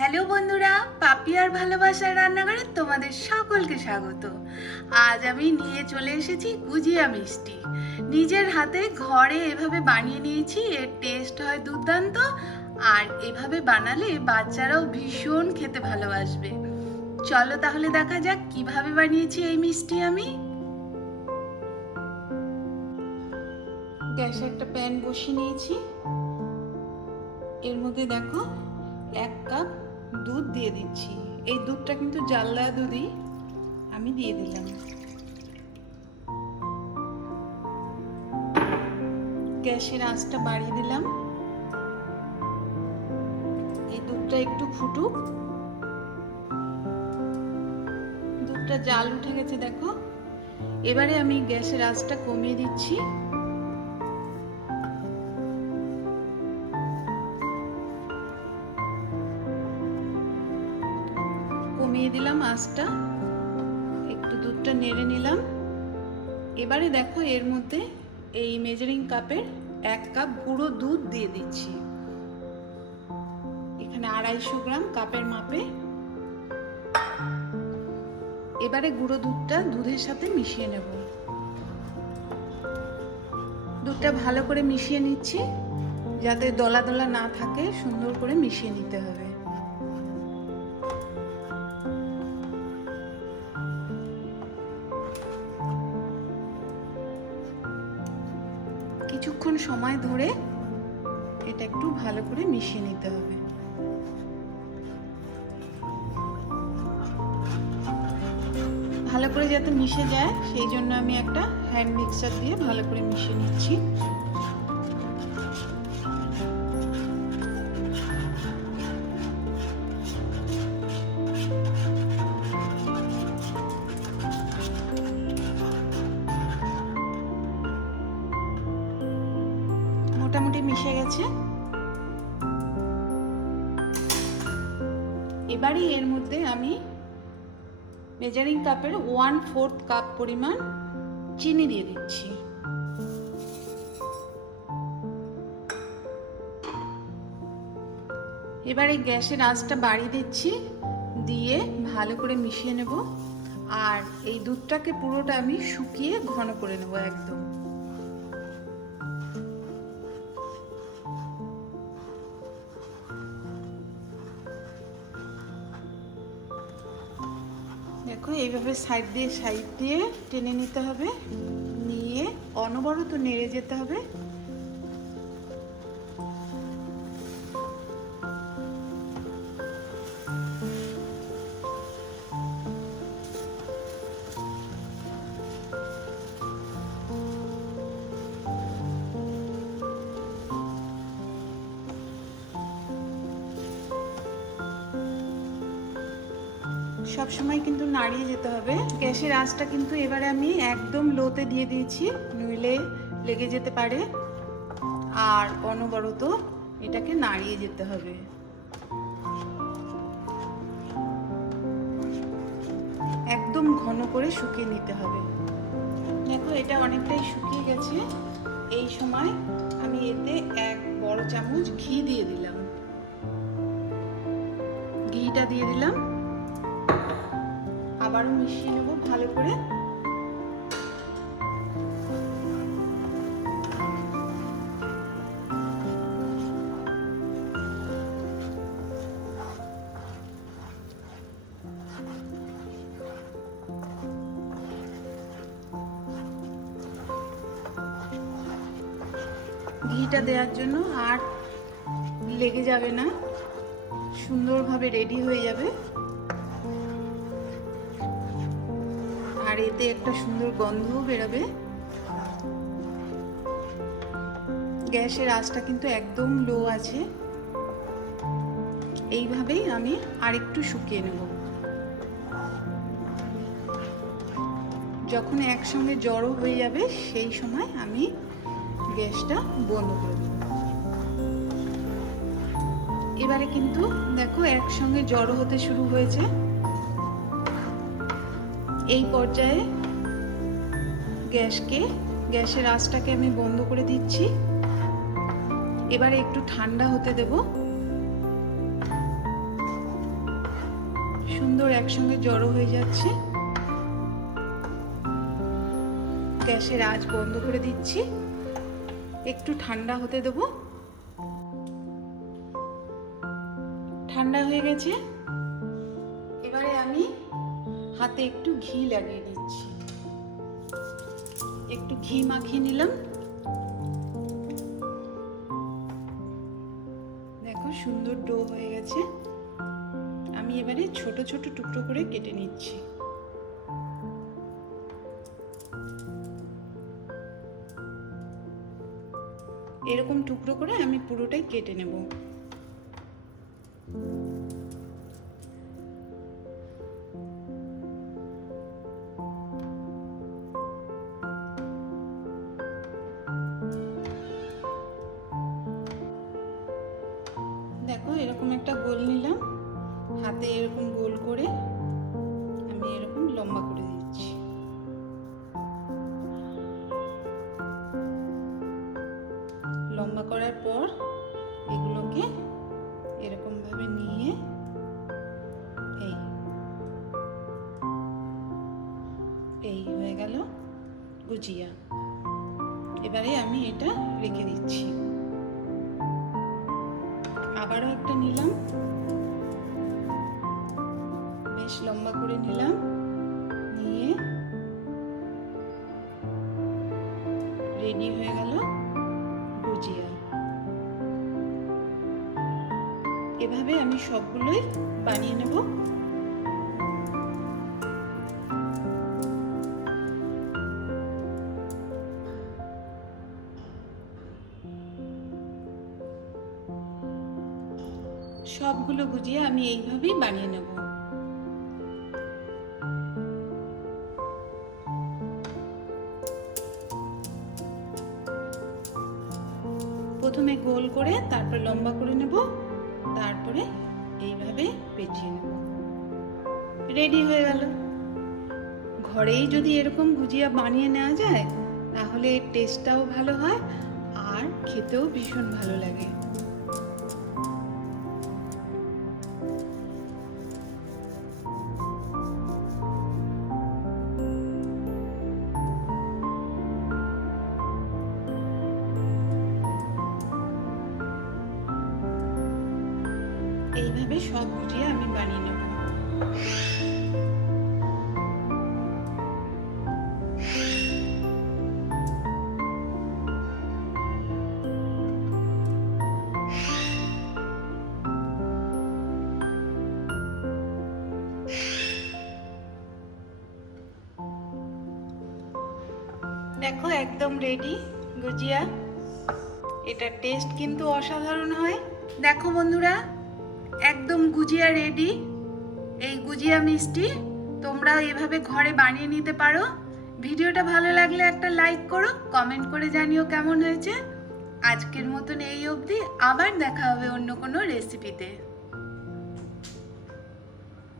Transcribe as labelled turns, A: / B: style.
A: Hello বন্ধুরা, পাপিয়ার ভালোবাসার রান্নাঘরে তোমাদের সকলকে স্বাগত। আজ আমি নিয়ে চলে এসেছি গুজিয়া মিষ্টি। নিজের হাতে ঘরে এভাবে বানিয়ে নিয়েছি, এর টেস্ট হয় দুর্দান্ত, আর এভাবে বানালে বাচ্চারাও ভীষণ খেতে ভালোবাসবে। চলো তাহলে দেখা যাক কীভাবে বানিয়েছি এই মিষ্টি আমি। গ্যাসে একটা প্যান বসিয়ে নিয়েছি। এর মধ্যে দেখো, এক কাপ দুধ দিয়ে দিচ্ছি। এই দুধটা কিন্তু জাল্লা দুধই আমি দিয়ে দিলাম। গ্যাসের আঁচটা বাড়িয়ে দিলাম। এই দুধটা একটু ফুটুক। দুধটা জাল উঠে গেছে, দেখো। এবারে আমি গ্যাসের আঁচটা কমিয়ে দিচ্ছি। আঁচটা একটু দুধটা নেড়ে নিলাম। এবারে দেখো এর মধ্যে এই মেজারিং কাপের এক কাপ গুঁড়ো দুধ দিয়ে দিচ্ছি। এখানে আড়াইশো গ্রাম কাপের মাপে। এবারে গুঁড়ো দুধটা দুধের সাথে মিশিয়ে নেব। দুধটা ভালো করে মিশিয়ে নিচ্ছি, যাতে দলা দলা না থাকে, সুন্দর করে মিশিয়ে নিতে হবে। কিছুক্ষণ সময় ধরে এটা একটু ভালো করে মিশিয়ে নিতে হবে। ভালো করে যাতে মিশে যায়, সেই জন্য আমি একটা হ্যান্ড মিক্সার দিয়ে ভালো করে মিশিয়ে নিচ্ছি। মোটামুটি মিশে গেছে। এবারে এর মধ্যে আমি মেজারিং কাপের ওয়ান ফোর্থ কাপ পরিমাণ চিনি দিয়ে দিচ্ছি। এবারে গ্যাসের আঁচটা বাড়িয়ে দিচ্ছি, দিয়ে ভালো করে মিশিয়ে নেব। আর এই দুধটাকে পুরোটা আমি শুকিয়ে ঘন করে নেব একদম। দেখো এইভাবে সাইড দিয়ে সাইড দিয়ে টেনে নিতে হবে। নিয়ে অনবরত নেড়ে যেতে হবে। সব সময় কিন্তু নাড়িয়ে যেতে হবে। গ্যাসের আঁচটা কিন্তু এবারে আমি একদম লোতে দিয়ে দিয়েছি, নইলে লেগে যেতে পারে। আর অনবরত এটাকে নাড়িয়ে যেতে হবে। একদম ঘন করে শুকিয়ে নিতে হবে। দেখো, এটা অনেকটাই শুকিয়ে গেছে। এই সময় আমি এতে এক বড় চামচ ঘি দিয়ে দিলাম। ঘিটা দিয়ে দিলাম। আবারও মিশিয়ে নেব ভালো করে। ঘিটা দেওয়ার জন্য আর লেগে যাবে না। সুন্দরভাবে রেডি হয়ে যাবে। এতে একটা সুন্দর গন্ধও বেরোবে। গ্যাসের আঁচটা কিন্তু একদম লো আছে। এইভাবেই আমি আরেকটু শুকিয়ে নেব। যখন একসঙ্গে জড়ো হয়ে যাবে, সেই সময় আমি গ্যাসটা বন্ধ করে দেব। এবারে কিন্তু দেখো একসঙ্গে জড়ো হতে শুরু হয়েছে। এই পর্যায়ে গ্যাসকে, গ্যাসের আঁচটাকে আমি বন্ধ করে দিচ্ছি। এবারে একটু ঠান্ডা হতে দেব। সুন্দর একসঙ্গে জড়ো হয়ে যাচ্ছে। গ্যাসের আঁচ বন্ধ করে দিচ্ছি। একটু ঠান্ডা হতে দেবো। ঠান্ডা হয়ে গেছে। এবারে আমি হাতে একটু ঘি লাগিয়ে নিচ্ছি একটু ঘি মাখিয়ে নিলাম। দেখো সুন্দর ডো হয়ে গেছে। আমি এবারে ছোট ছোট টুকরো করে কেটে নিচ্ছি। এরকম টুকরো করে আমি পুরোটাই কেটে নেব। এরকম একটা গোল নিলাম। হাতে এরকম গোল করে আমি এরকম লম্বা করে দিচ্ছি। লম্বা করার পর এগুলোকে এরকম ভাবে নিয়ে এই এই হয়ে গেল গুজিয়া। এবারে আমি এটা রেখে দিচ্ছি। আবারও একটা নিলাম। বেশ লম্বা করে নিলাম। নিয়ে রেডি হয়ে গেল গুজিয়া। এভাবে আমি সবগুলোই বানিয়ে নেব। সবগুলো গুজিয়ে আমি এইভাবেই বানিয়ে নেব। প্রথমে গোল করে তারপর লম্বা করে নেব, তারপরে এইভাবে পেঁচিয়ে নেব। রেডি হয়ে গেল। ঘরেই যদি এরকম গুজিয়া বানিয়ে নেওয়া যায়, তাহলে টেস্টটাও ভালো হয় আর খেতেও ভীষণ ভালো লাগে। এইভাবে সব গুজিয়ে আমি বানিয়ে নেব। দেখো, একদম রেডি গুজিয়া। এটার টেস্ট কিন্তু অসাধারণ হয়। দেখো বন্ধুরা একদম গুজিয়া রেডি এই গুজিয়া মিষ্টি তোমরা এভাবে ঘরে বানিয়ে নিতে পারো। ভিডিওটা ভালো লাগলে একটা লাইক করো কমেন্ট করে জানিও কেমন হয়েছে। আজকের মতন এই অবধি, আবার দেখা হবে অন্য কোনো রেসিপিতে